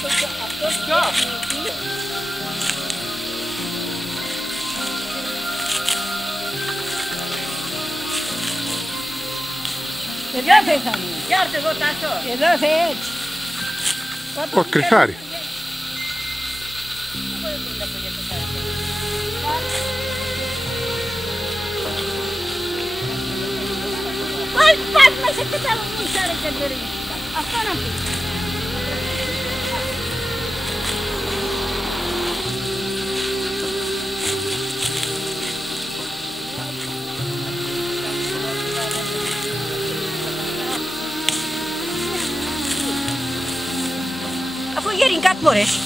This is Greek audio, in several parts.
Εδώ πέθανε. Για έρθει εδώ Τάσο. Εδώ θε έτσι. Ω, κρυθάρι. Πας μέσα και τα μουσάρε και γυρίστα. Αυτό να πει. Αφού γέρει κάτι μωρές.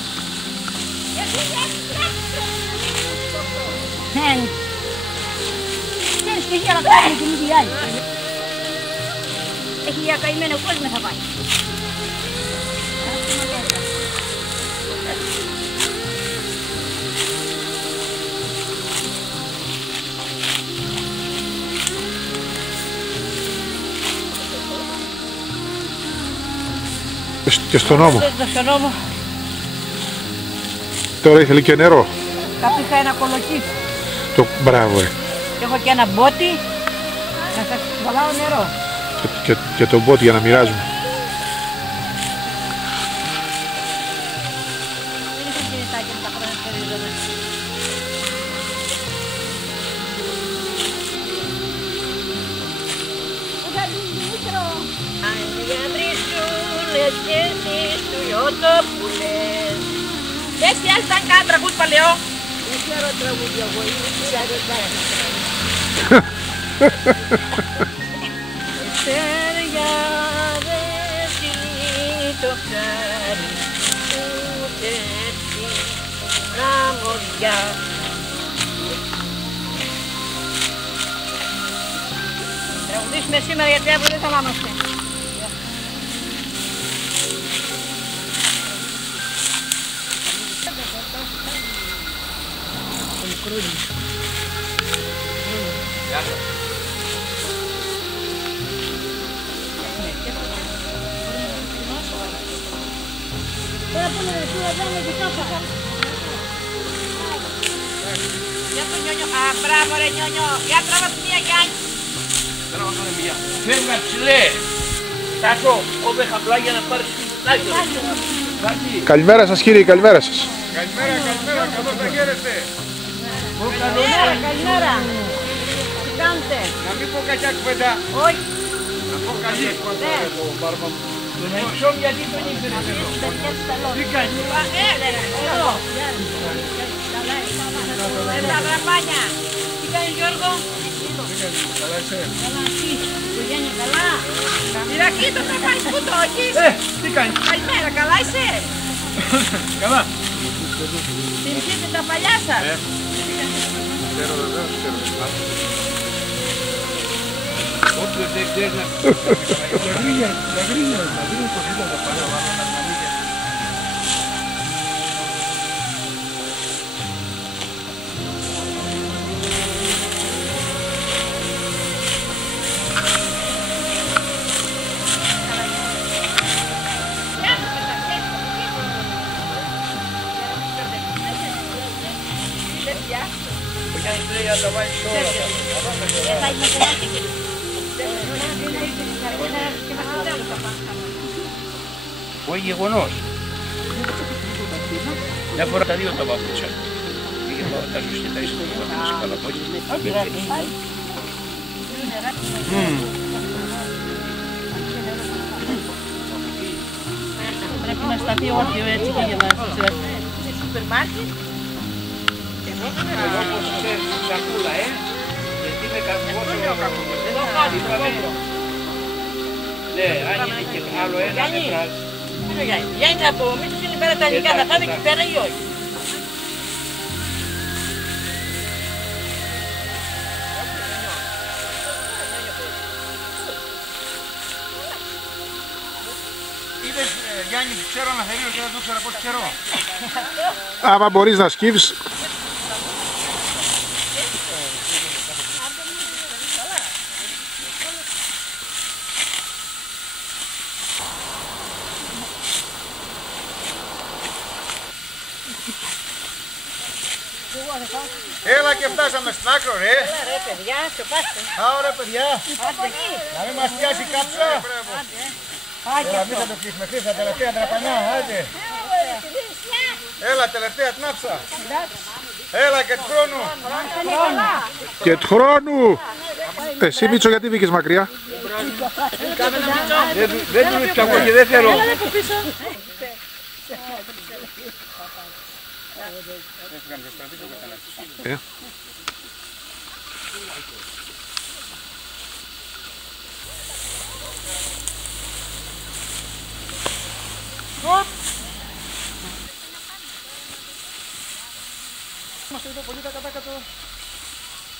Ναι. Ξέρεις και για να κάνει και μη άλλη. Έχει για καημένο κόσμο θα πάει. Και στον νόμο. Στον νόμο. Τώρα ήθελε και νερό. Κάπου είχα ένα κολοκύθι. Το μπράβο, Και έχω και ένα μπότι να σας βαλάω νερό. Και το μπότι για να μοιράζουμε. Δεν είχα κινητάκι με τα χρόνια χερίζομαι. Αν διαβρίσουνες και εσείς του λιωτόπουλες. Πες τι άλλο ήταν κάνα τραγούδι παλαιό. Δεν ξέρω τραγούδια εγώ, είναι Αστέρια δεν ζητεί το χάρι, ούτε έτσι γραμμοδιά. Τραγουδήσουμε σήμερα γιατί αύριο δεν θα μάμαστε. Για το Νιόνιο, α, μπράβο ρε Νιόνιο, για τράβα τη μία Γιάννη. Τράβα τη μία. Φεύγα ψηλέ. Τάσο, όβεχα απλά για να πάρεις την Καλημέρα σας κύριε, καλημέρα σας. Καλημέρα, καλημέρα, καλώς θα χαίρεστε. Καλημέρα, καλημέρα. Τι κάνετε? Να μην πω κακιά κουβέντα. Όχι. Να πω καλή. Τον εξώ γιατί τον ήφερες εδώ. Τι κάνεις? Εδώ. Τα δραπάνια. Τι κάνεις Γιώργο? Καλά είσαι. Καλά εσύ. Οικογένεια καλά. Ηρακλήτο θα πάεις που το έχεις? Τι κάνεις? Καλημέρα, καλά είσαι? Καλά. Θυμηθείτε τα παλιά σας? Ξέρω βεβαίως, ξέρω. Όποιος δεν ξέρει να... Τα γρίνια το φύλλο τα πάρω, βάλω να μανίκια. Θα βάλεις όλα. Ο γεγονός. Μια φορά τα δύο τα παπούτσια. Πήγε τα ζουστή τα ιστορία σε καλαπόγια. Πρέπει να σταθεί όρθιο έτσι και για να συζητήσει. Είναι σούπερ μάρκετ. Εδώ όπως ξέρεις την σακούλα, γιατί με κακός ο κακός. Ναι, αν είναι και άλλο ένα δεν πράζει. Γιάννη θα πω, μη τους είναι πέρα τα υλικά, θα φάμε εκεί πέρα ή όχι? Είδες Γιάννη, ξέρω να θερίζω και δεν το ξέρω πόσο καιρό. Άμα μπορείς να σκύβεις. Έλα και φτάσαμε στην άκρο, ρε. Έλα ρε παιδιά, σιωπάστε. Ωραία, παιδιά. Να μην μας πιάσει κάψα. Έλα, μην θα το κλείσουμε. Χρήσα, τελευταία τραπανιά, άντε. Έλα, τελευταία τνάψα. Έλα και του χρόνου. Και του χρόνου. Εσύ Μίτσο γιατί βγήκες μακριά? Δεν του βρίσκω εγώ και δεν θέλω.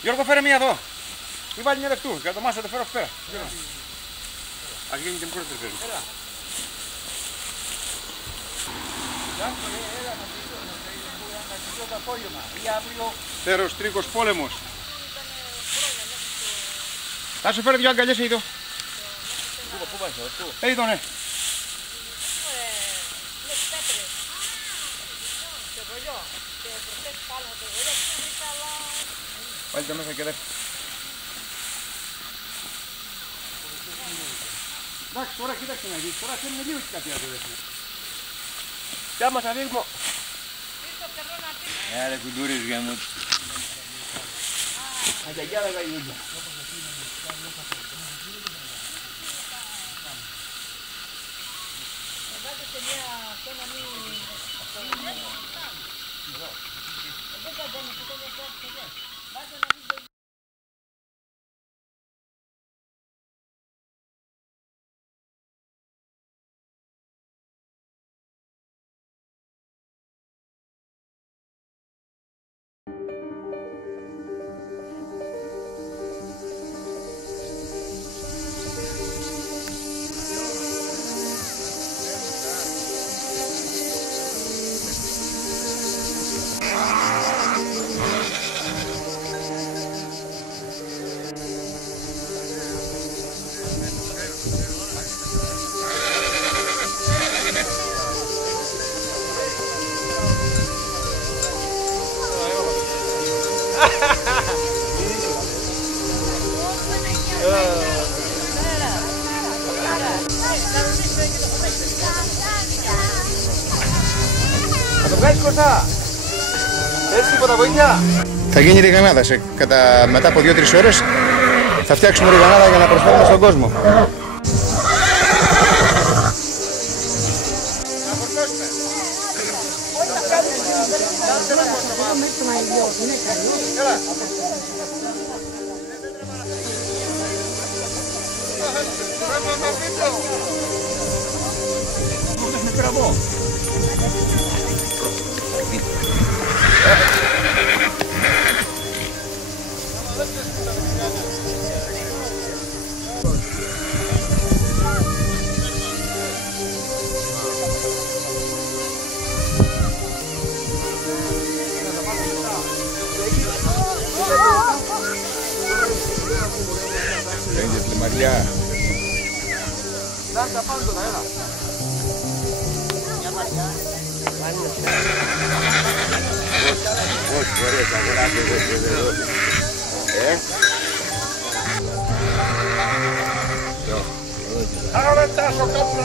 Γιώργο, φέρε μία εδώ. Μη βάλει μια λεπτού. Για το μάσα το φέρω πέρα. Ας γίνει και μικρότερη φέρει. Τέρος, τρίκος, πόλεμος. Θα σου φέρω δυο αγκαλιές εδώ. Πού πάει αυτό? Εδώ, ναι. Πάλι τα μέσα και δεύτερα. Εντάξει, τώρα κοίταξε να δεις. Τώρα θέλουμε λίγο και κάτι άλλο δεύτερο. Κι άμα θα δείχνω. Ρε κουντούρις για μου. Αγιαγιάρα γαϊούδια. Θα το βγάλεις Κωστά. Θες τίποτα βοήθεια? Θα γίνει ριγανάδα. Μετά από 2-3 ώρες θα φτιάξουμε ριγανάδα για να προσφέρουμε στον κόσμο. Έγινε πλημμαριά. Δάρτα πάνω τώρα, έλα. Όχι, μπορείς να γράψεις εδώ. Άρα τάσω κάπου.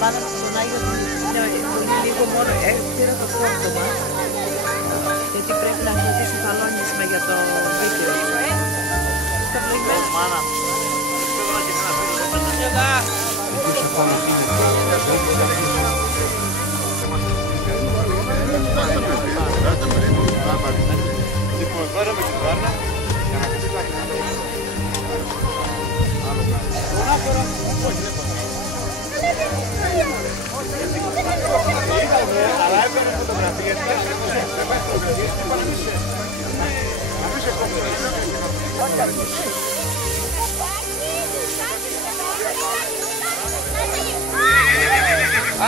Πάνω στον Άγιο λίγο μόνο πήρα το κόρτωμα γιατί πρέπει να κρατήσει θαλόνισμα για το βίντεο. Στα πληγμένα. Μάνα. Λοιπόν, πάραμε την βάρνα.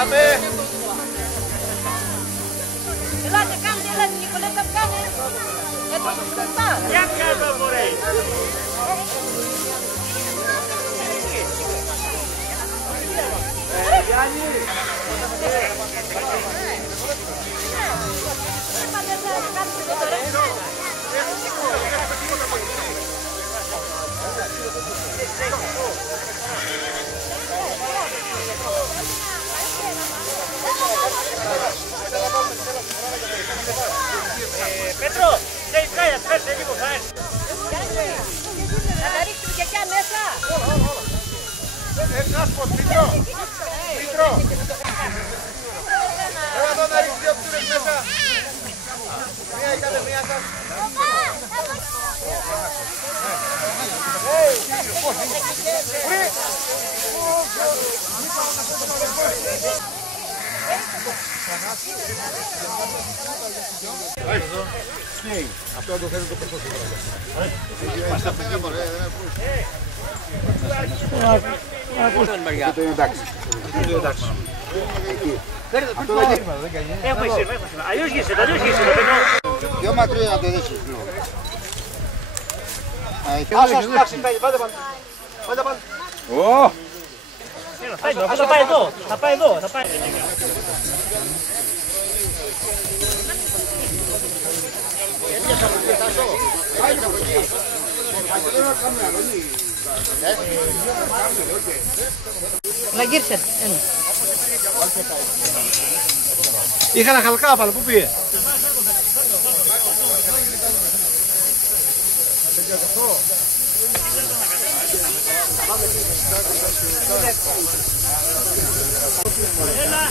Πάμε! Ελάτε, κάντε, ελάτε, Νικολέτα, κάνε. Έτρωσε μπροστά. Για κάτω, μωρέ. Πέτρο, δεν βγάλει, πέστε λίγο, θα έρθει. Θα τα ρίξουμε και εκεί μέσα. Να σου πω, Πίτρο! Πίτρο! Έλα εδώ να ρίξει δύο πτούρες μέσα. Μία η καθεμία σας. Αυτό το θέλω το πεσόσο. Αλλιώς γύρισε, αλλιώς γύρισε. Πιο μακρύ να το δείξεις. Άσας, εντάξει, πάτε πάνω. Πάτε πάνω. Θα πάει εδώ, θα πάει εδώ, θα πάει. Λαγίρσε. Είχα ένα χαλκάφαλο, πού πήγε? Έλα.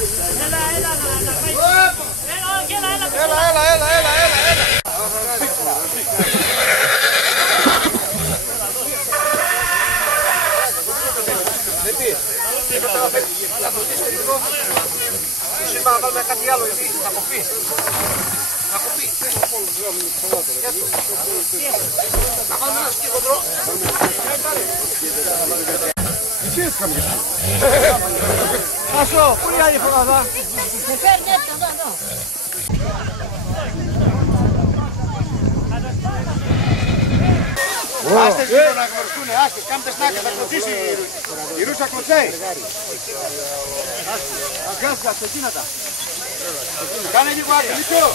Θα το δείστε λίγο. Το σύμπα να βάλουμε κάτι άλλο, γιατί θα κοπεί. Θα κοπεί. Να βάλουμε ένα σκύχοντρο. Άσο, πού είναι η άλλη φωνάδα? Με φέρνει έτσι, εδώ. Άστε λίγο να γνωριστούνε, άστε, κάντε σνάκα, θα κλωτσίσει η Ρούσα κλωτσάει. Ας εκείνα τα. Κάνε λίγο άκρη, Μίτσο.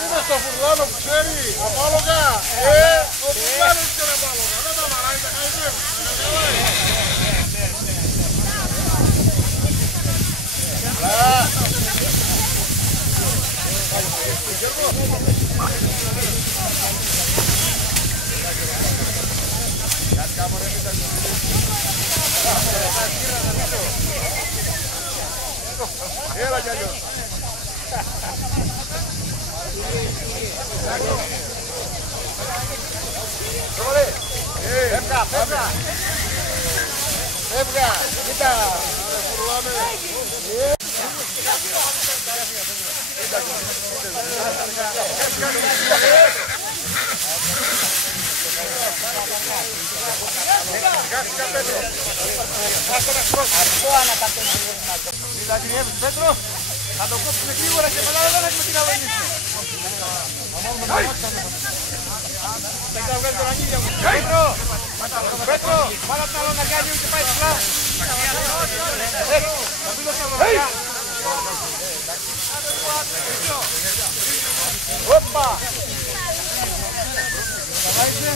Είναι στο φουρλάνο που ξέρει, απάλογα. Ο φουρλάνος ξέρει απάλογα, δεν τα μαράει, τα καημεύει. Έλα κι αλλιώς. Φεύγα, κοίτα. Πέτρο, θα το κόψουμε γρήγορα και μετά δεν έχουμε την αλωνίσουμε. Δεν θα βγάλει τον ανήλια μου. Πέτρο, βάλα τα λοναριά λίγο και πάει ψηλά. Θα πήλω τα λοναριά. Όπα! Θα είσαι.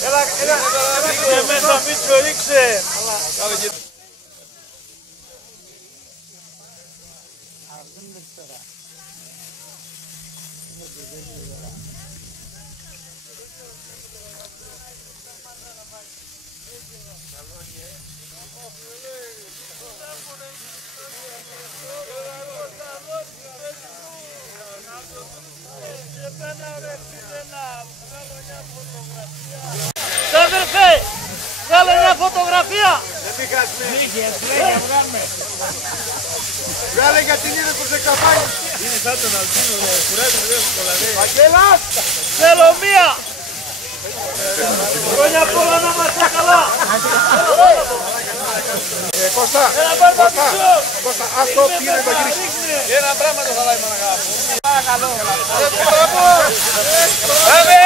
Ρίξε μέσα, Μίτσο, ρίξε. Αδερφέ, βγάλε μια φωτογραφία. Βγάλε γιατί είναι που σε καπάει. Είναι σαν τον Αλτίνο, κουράζει με δύο σοκολαδί. Αγγέλας, θέλω μία. Χρόνια πολλά να είμαστε καλά. Κώστα, Κώστα, αυτό πήγαινε να το γυρίσεις. Ένα πράγμα το χαλάει μαναγά. Παρακαλώ. Πάμε.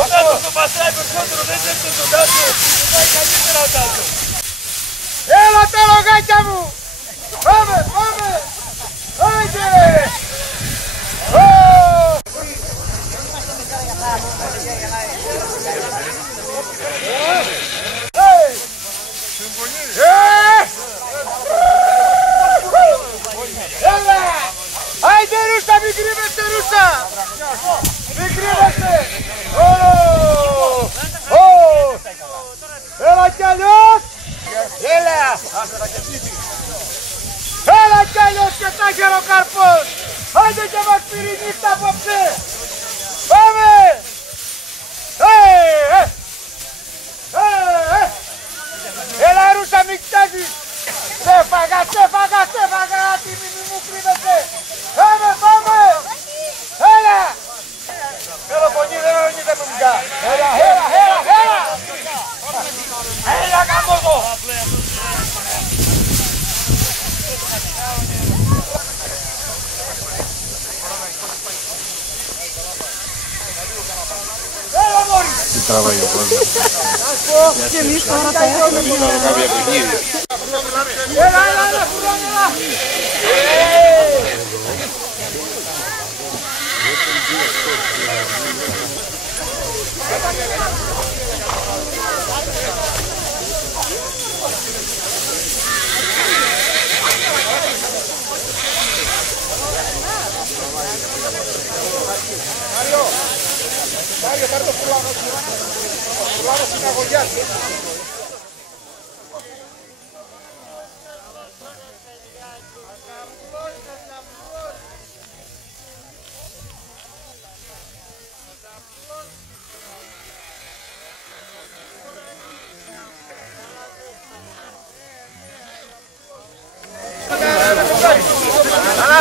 Ο Τάσος το πασάει περισσότερο, δεν έρθει τον Τάσο. Πάει καλύτερα ο Τάσος. Έλα τα λογάκια μου! Πάμε, πάμε! Άιντε! Έλα! Άιντε Ρούστα, μην κρύβεστε Ρούστα! Μην κρύβεστε! Έλα κι αλλιώς! Έλα! Έλα κι αλλιώς και τα γεροκαρπός! Άντε και μας πυρηνίστε απόψε! Πάμε! Έλα Ρούσα, μην κοιτάζεις! Σε φάγα, τι μη μου κρύβεσαι! Πάμε, πάμε! Έλα! Έλα πονί, δεν ανοίγεται νομικά! Έλα! Έλα καμπόκο! Έλα μόρι! Τι τραβάει ο κόσμος. Και εμείς τώρα θα έχουμε κάποια παιχνίδια. Έλα, φουρώνει! Μάριο, πάρε το πουλάνο σου. Ο πουλάνος είναι αγωγιάς.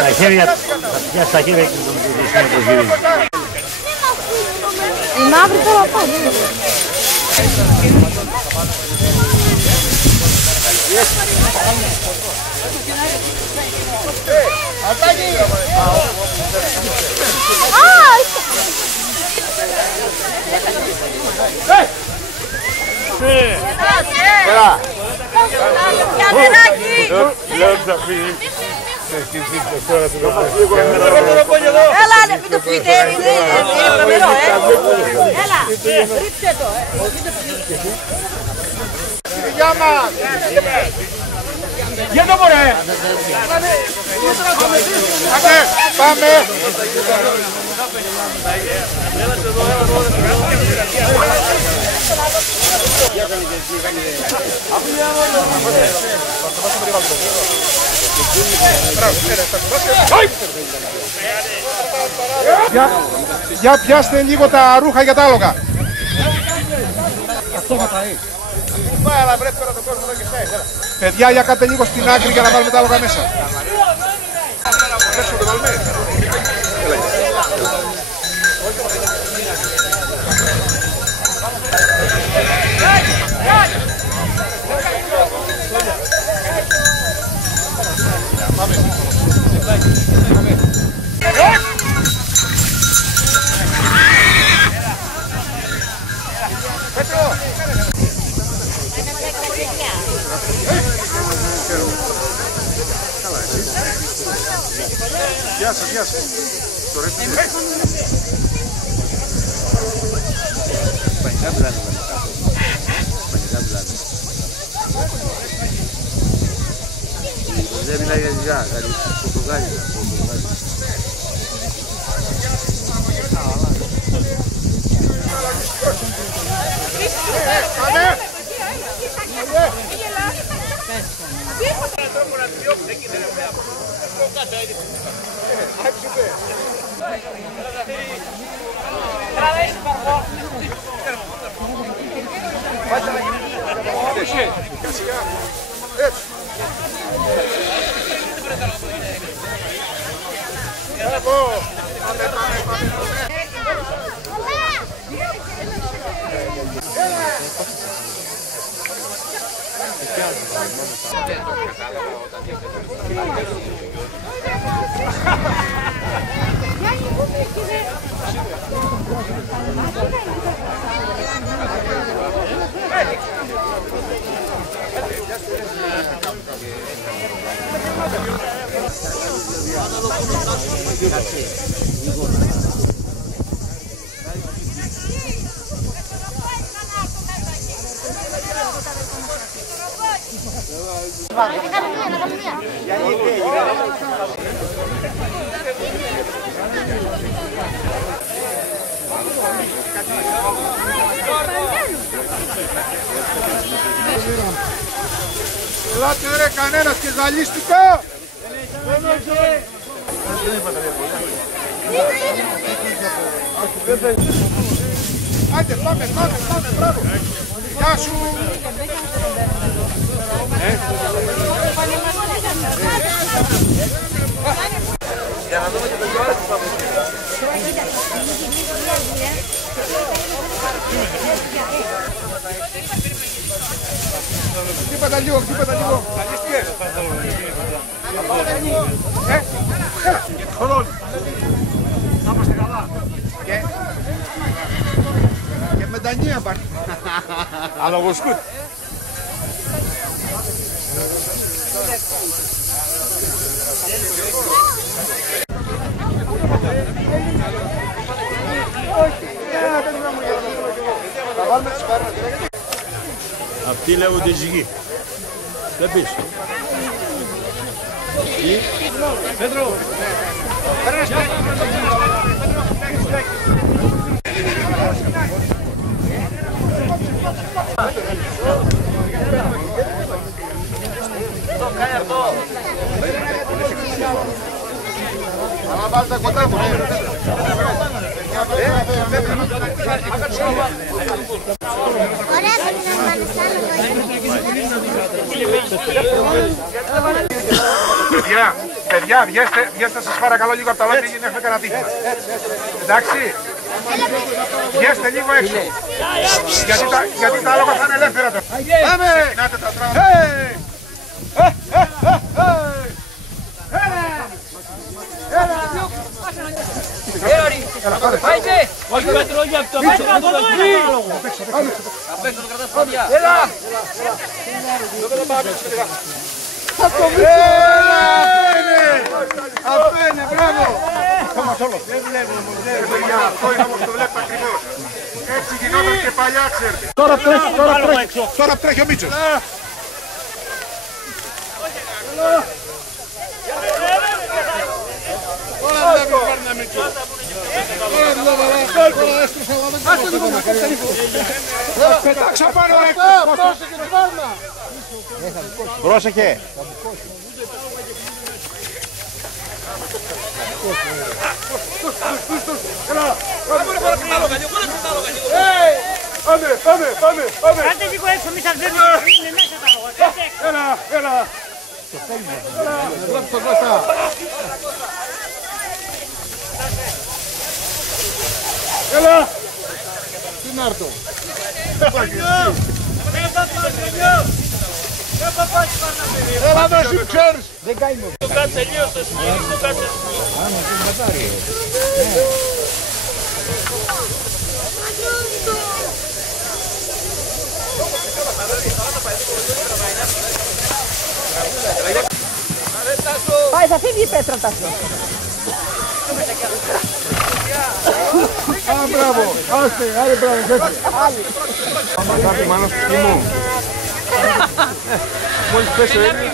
Τα χέρια, πιάσει τα χέρια και τον χέρι. Η μαύρη τώρα πάνω. Έλα, μην το φύγετε, είναι φραμερό, Έλα, ρίξτε το, Γεια μας! Για το μωρέ! Πάμε! Για πιάστε λίγο τα ρούχα για τα άλογα. Αυτό θα πάει. Αλλά βρες τώρα τον κόσμο εδώ και φταίει. Παιδιά, για κάτε λίγο στην άκρη για να βάλουμε τα άλογα μέσα. Πέσω το βάλουμε. Γεια σας, γεια σας. Γαλλικά, Πορτογάλικα. Ελάτε ρε κανένας και ζαλίστηκα! Άντε πάμε, μπράβο! Γεια σου! Για να δούμε και το γιοράκι που θα βγει. Χτύπατα λίγο. Ζαλίστηκες! Χρόνο! Θα είμαστε καλά! Και μετανία πάνε! Αλογοσκούτ! Αυτοί λέγονται ζυγοί. Δεν πεις. Πέτρο! Αλλά βάλτε τα κοντά μου. Παιδιά, βγέστε σας παρακαλώ λίγο από τα λάδια γιατί έχουμε κανένα τύχημα. Εντάξει, βγέστε λίγο έξω. Γιατί τα άλογα θα είναι ελεύθερα τώρα. Πάμε! Νάτε τα τράβα. Όχι Πέτρο, όχι αυτό. Απ' έξω το κρατάς πόδια. Έλα! Αυτό είναι, μπράβο! Δεν βλέπουμε, αυτό είναι όπως το βλέπετε ακριβώς. Έτσι γινόταν και παλιά, ξέρετε. Τώρα τρέχει ο Μίτσος. Πετάξα πάνω Πρόσεχε. Πάμε. Κάντε λίγο έξω, μη σας δίνουν, είναι μέσα τα λόγια. Έλα. Έλα. Τι να έρθω. Έλα με εσύ ξέρεις. Δεν κάνει μόνο. Το κάτσε τελείωσε, το κάτσε. Άμα την πατάρει. Πάει, θα φύγει η πέτρα τα σου. Α, μπράβο. Άστε, άρε μπράβο, έτσι. Αγάπη μάνα στη μου. Μόλις πέσω έτσι.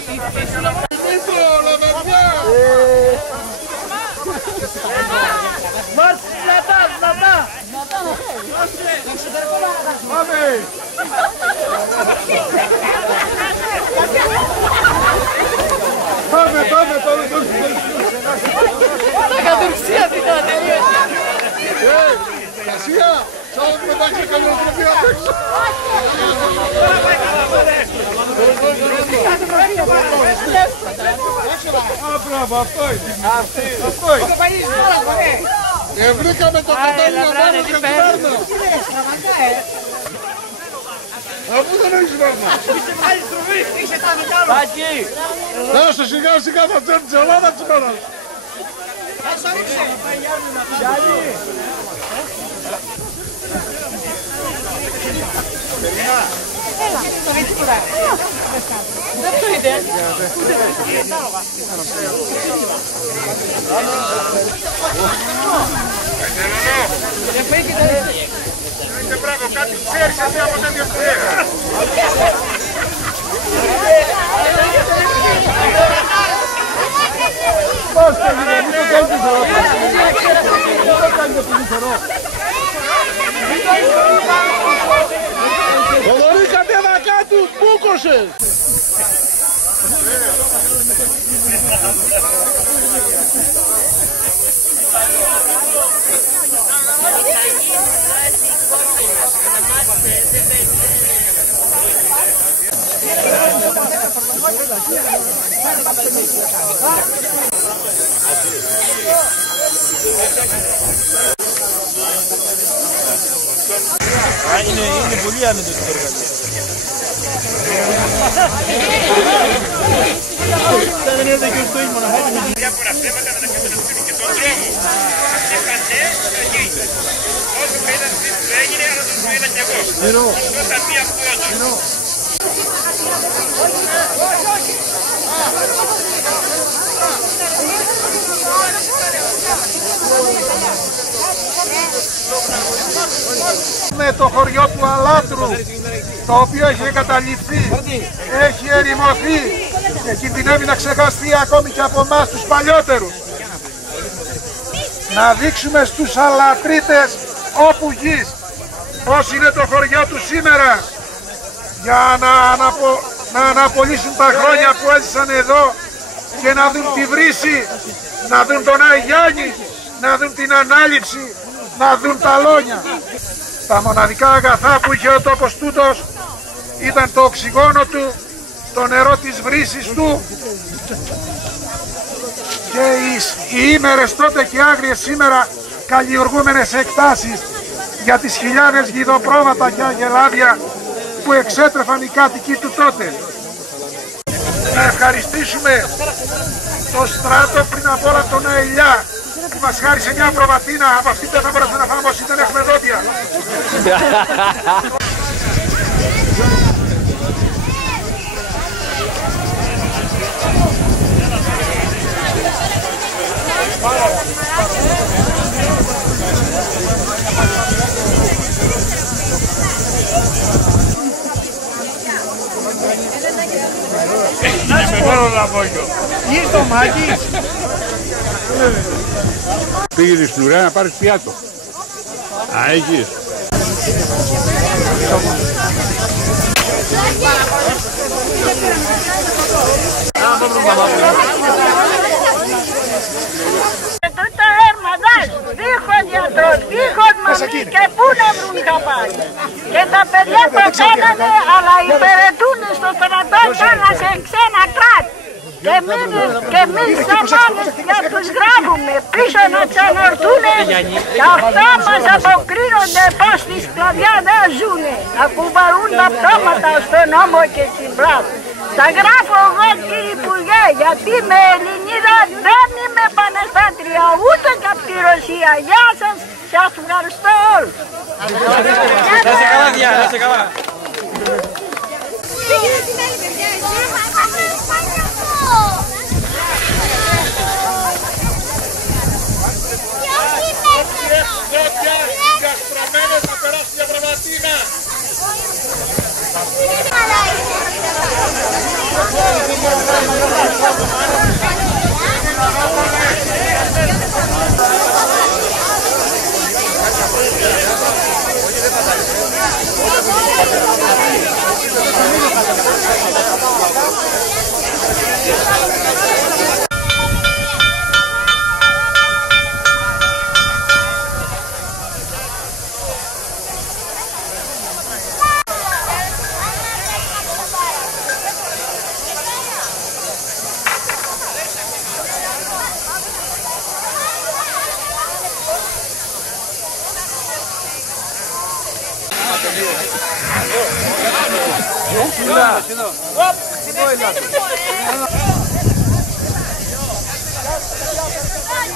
Ασία, σαν μεταξύ καλή τροφή απ' έξω. Μπράβο, αυτό είναι. Βρήκαμε το κατάλληλο πάνω και σπέρνο. Αφού δεν έχεις βάρμα. Δώσε σιγά σιγά τα τσέρ της Ελλάδας της μόνας. Μπράβο, κάτι ξέρεις εσύ από τέτοιο πλέον. Πώς θα γίνει, μην το κάνεις πισωρό. Μην το κάνεις πισωρό. Θοδωρή, κατέβα κάτω, μπούκωσες. Είναι πολύ άνετο το εργαλείο. Δεν είναι και στο ήμουν. Διάφορα θέματα μεταξύ των αυτών και τον δρόμο. Αυτές θα γίνει. Όσο πέρα που έγινε, αλλά το είδα κι εγώ. Αυτό θα πει αυτό. Με το χωριό του Αλάτρου, το οποίο έχει εγκαταλειφθεί, έχει ερημωθεί και κινδυνεύει να ξεχαστεί ακόμη και από εμάς τους παλιότερους. Να δείξουμε στους αλατρίτες όπου γης πώς είναι το χωριό του σήμερα, για να αναπολύσουν τα χρόνια που έζησαν εδώ και να δουν τη βρύση, να δουν τον Άη Γιάννη, να δουν την ανάληψη, να δουν τα λόνια. Τα μοναδικά αγαθά που είχε ο τόπος τούτος ήταν το οξυγόνο του, το νερό της βρύσης του και οι ήμερες τότε και άγριες σήμερα καλλιεργούμενες εκτάσεις για τις χιλιάδες γιδοπρόβατα και αγελάδια που εξέτρεφαν οι κάτοικοι του τότε. Να ευχαριστήσουμε το στράτο, πριν από όλα τον Αηλιά, που μας χάρισε μια προβατίνα. Από αυτή δεν θα μπορέσουμε να φάμε όσοι δεν έχουμε δόντια. Είσαι ο Μάκης. Πήγαινε στην ουρά να πάρεις πιάτο. Α, έχεις. Τούτα έρμαντας, δίχως γιατρό, δίχως μαμή και πού να βρουν χαπάρι. Και τα παιδιά το κάνανε, αλλά υπηρετούν στο στρατό κάνα σε ξένα κράτη. Και εμείς σαν μάνες για τους γράφουμε πίσω να ξανορθούνε και αυτά μας αποκρίνονται πως στη σκλαβιά δεν ζουνε. Να κουβαρούν τα πτώματα στον νόμο και στην πλάτη. Τα γράφω εγώ κύριε Υπουργέ, γιατί με Ελληνίδα δεν είμαι επαναστάτρια ούτε και από τη Ρωσία. Γεια σας, σας ευχαριστώ όλους. Να σε καλά, Διά, να σε καλά. Καστραμένες να περάσει για προβατίνα.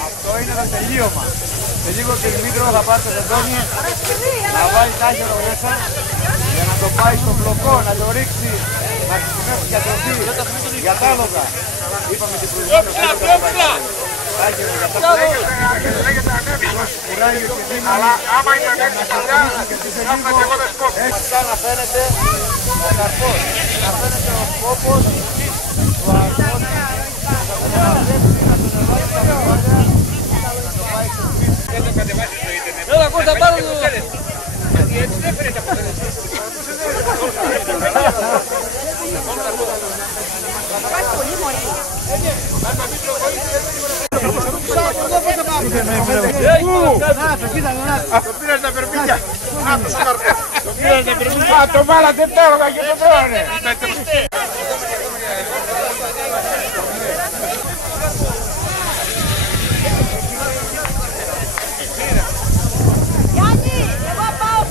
Αυτό είναι το τελείωμα. Σε λίγο και Δημήτρο θα πάρει το σεντόνι, να βάλει τάχυρο μέσα για να το πάει στο μπλοκό, να το ρίξει, να χρησιμεύσει για το φύλλο, για τα άλογα. Είπαμε την προηγούμενη τάχυρο για τα Λέγεται ανέβητος. Αλλά άμα είναι ανέβητος παλιά, θα έφτανε και εγώ δεν σκόπω. Έτσι να φαίνεται ο καρπός, να φαίνεται ο σκόπος, ο αρκός, να τον αναδέψει, να τον εβάσει τα βουβάλια, να το πάει στο φύλλο. Δεν το κατεβάσεις στο ίντερνετ. Έλα, Κώστα, πάρω το. Γιατί έτσι δεν φαίνεται αποτέλεσμα. Το πήρες τα περπίκια. Α, το βάλατε τέρωγα και το τρώνε. Γιάννη, εγώ πάω.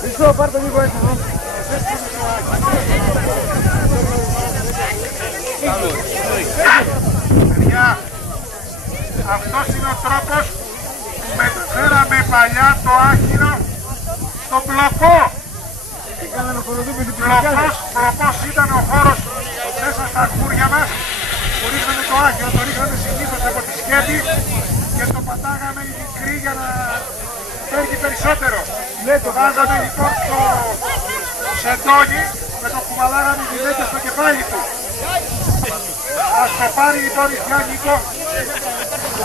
Χρυσό, πάρ' το λίγο έτσι. Παιδιά, αυτός είναι ο τρόπος που μεταφέραμε παλιά το άχυρο στο μπλοκό. Μπλοκός ήταν ο χώρος μέσα στα αρχούρια μας που ρίχναμε το άχυρο, το ρίχναμε συνήθως από τη σκέπη και το πατάγαμε η μικρή για να φέρει περισσότερο. Το βάζαμε λοιπόν στο σεντόνι και το κουβαλάγαμε τη δέντια στο κεφάλι του. Ας το πάρει λοιπόν η θεία Νίκο που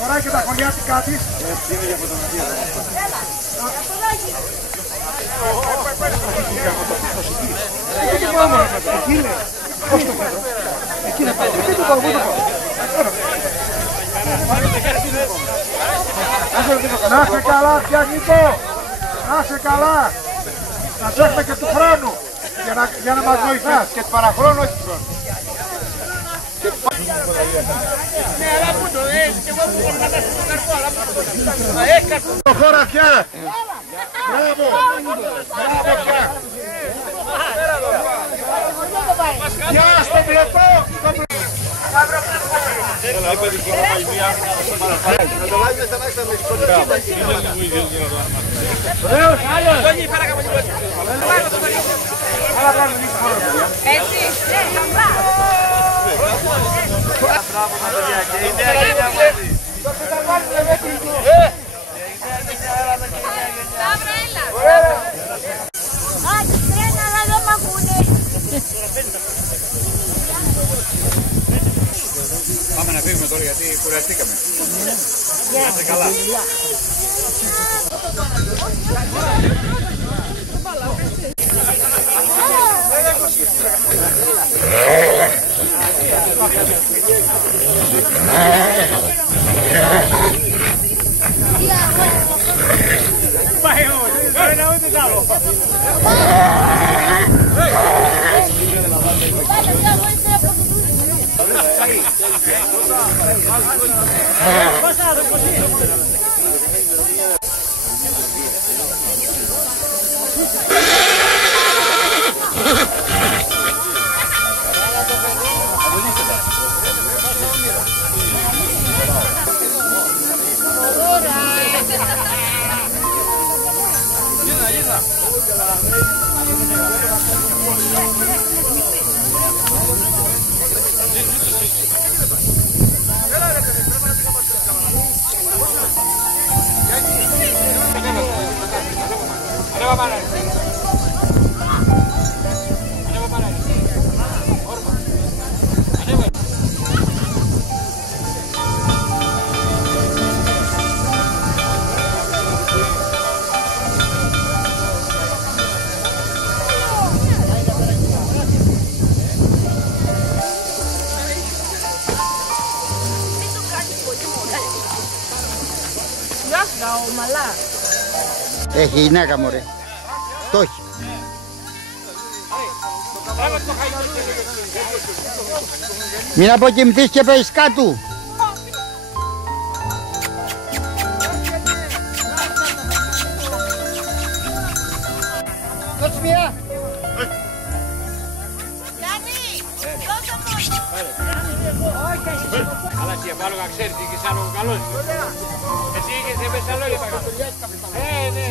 φοράει και τα χωριάτικά της. Έτσι είναι για φωτογραφία. Εκεί είναι. Πώς το φέρω. Εκεί να πάω. Εκεί το πάω. Πού το πάω. Να σε καλά θεία Νίκο. Να σε καλά. Να σε έχουμε και του χρόνου. Για να μας βοηθάς. Και του παραχρόνου όχι του χρόνου. Ναι, αλλά πού το έχει και εγώ που έχω να φτάσει στον καρπό, αλλά πού το έχει καρπό. Το χωραφιά! Μπράβο! Μπράβο πια! Πια στο μπλοκό! Τρένα, αλλά δεν μ' ακούνε. Πάμε να φύγουμε τώρα γιατί κουραστήκαμε. Να είστε καλά. Έχει γυναίκα μωρέ. Το έχει. Μην αποκοιμηθείς και πες κάτω. μία. Αλλά και πάνω να ξέρεις, είχες άλλο καλό. Εσύ είχες Μεσσαλόνικη τα καλά. Ναι,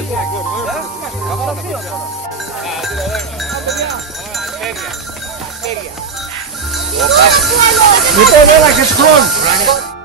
Λοιπόν, έλα και τους χρόνους.